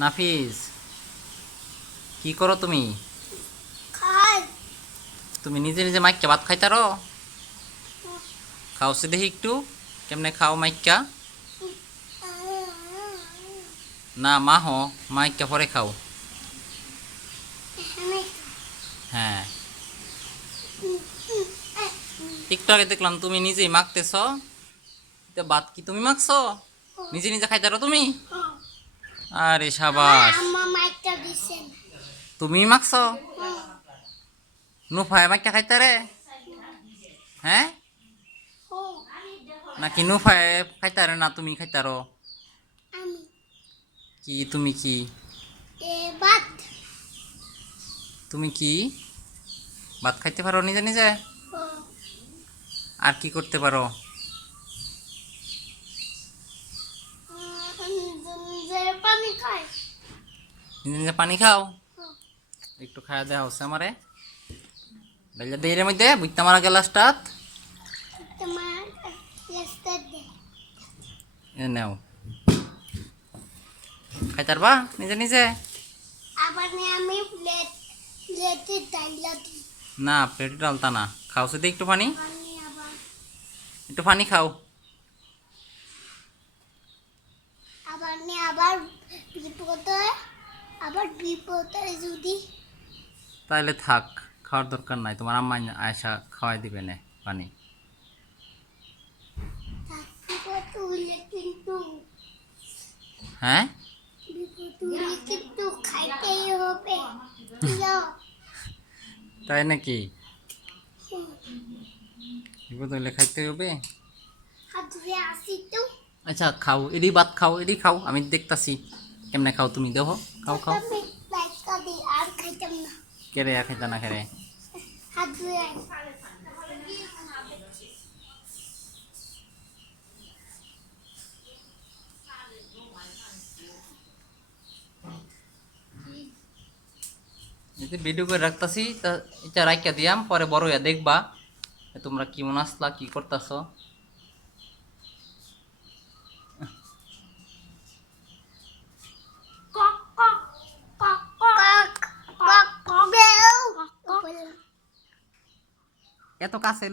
নাফিস, কি করো তুমি? খাই। তুমি নিজে নিজে মাইক্কা ভাত খাইতারো? খাও সে দেখি একটু কেমনে খাও মাইক্কা। না মা হো, মাইক্কা পরে খাও। হ্যাঁ, একটু আগে দেখলাম তুমি নিজেই মাখতেছ। তো ভাত কি তুমি মাখছো? নিজে নিজে খাইতারো তুমি? আরে সাবাস, তুমি মাখছো? নুফায় মাইক্কা খাইতারে? হ্যাঁ, নাকি নুফায় খাইতারে না তুমি খাইতারো? কি তুমি কি তুমি কি ভাত খাইতে পারো নিজে নিজে? আর কি করতে পারো? নিজে নিজে পানি খাও? একটু খাওয়া দেওয়া হচ্ছে আমারে। ডাইলা দেইরের মধ্যে বুইত্তা মারা গ্লাসটাত এ নাও, খাইতারবা নিজে নিজে? না প্লেটে ডালতা না, খাও সে একটু পানি, একটু পানি খাও। যদি তাইলে থাক, খাওয়ার দরকার নাই, তোমার আম্মা আয়সা খাওয়াই দিবে না পানি। কিন্তু হ্যাঁ, কিন্তু খাইতেই হবে। তাই নাকি? বিপদ হইলে খাইতে হবে। হাত ধুয়ে আসি তো। আচ্ছা খাও, এডি ভাত খাও, এডি খাও, আমি দেখতাছি কেমনে খাও তুমি, দেখো খাও খাও। আর খাইতাম না। কেরে আর খাইতা না কেরে? হাত ধুয়ে এই ভিডিও করে রাখতাছি, তা এটা রাখিয়া দিয়াম, পরে বড় হইয়া দেখবা তোমরা কেমন আসলা, কি করতাছ। এত কাছে